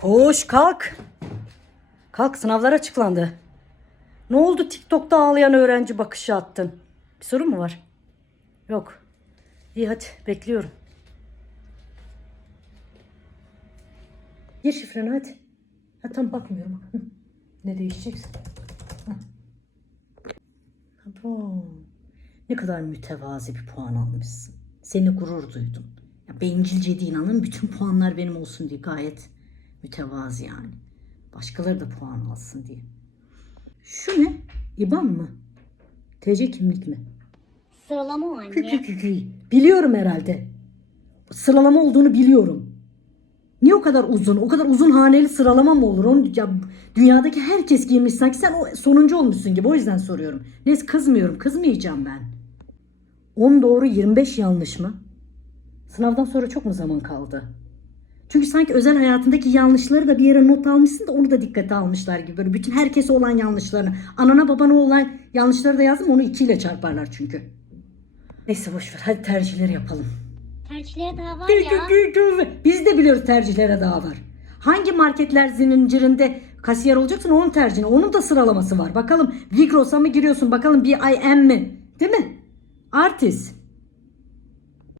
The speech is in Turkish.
Koş kalk. Kalk sınavlar açıklandı. Ne oldu TikTok'ta ağlayan öğrenci bakışı attın? Bir sorun mu var? Yok. İyi hadi bekliyorum. Gir şifreni hadi. Ha tam bakmıyorum. Hı. Ne değişeceksin? Ne kadar mütevazi bir puan almışsın. Seni gurur duydum. Ya bencilce değil anladın? Bütün puanlar benim olsun diye gayet mütevazi yani. Başkaları da puan alsın diye. Şu ne? İban mı? TC kimlik mi? Sıralama o anne. Biliyorum herhalde. Sıralama olduğunu biliyorum. Niye o kadar uzun? O kadar uzun haneli sıralama mı olur? Onu, ya, dünyadaki herkes giymiş sanki sen o sonuncu olmuşsun gibi. O yüzden soruyorum. Neyse kızmıyorum. Kızmayacağım ben. 10 doğru 25 yanlış mı? Sınavdan sonra çok mu zaman kaldı? Çünkü sanki özel hayatındaki yanlışları da bir yere not almışsın da onu da dikkate almışlar gibi. Böyle bütün herkese olan yanlışlarını. Anana babana olan yanlışları da yazdım onu 2 ile çarparlar çünkü. Neyse boş ver hadi tercihleri yapalım. Tercihlere daha var ya. Biz de biliyoruz tercihlere daha var. Hangi marketler zincirinde kasiyer olacaksın onun tercihine. Onun da sıralaması var. Bakalım Vigros'a mı giriyorsun? Bakalım BIM mi? Değil mi? Artist.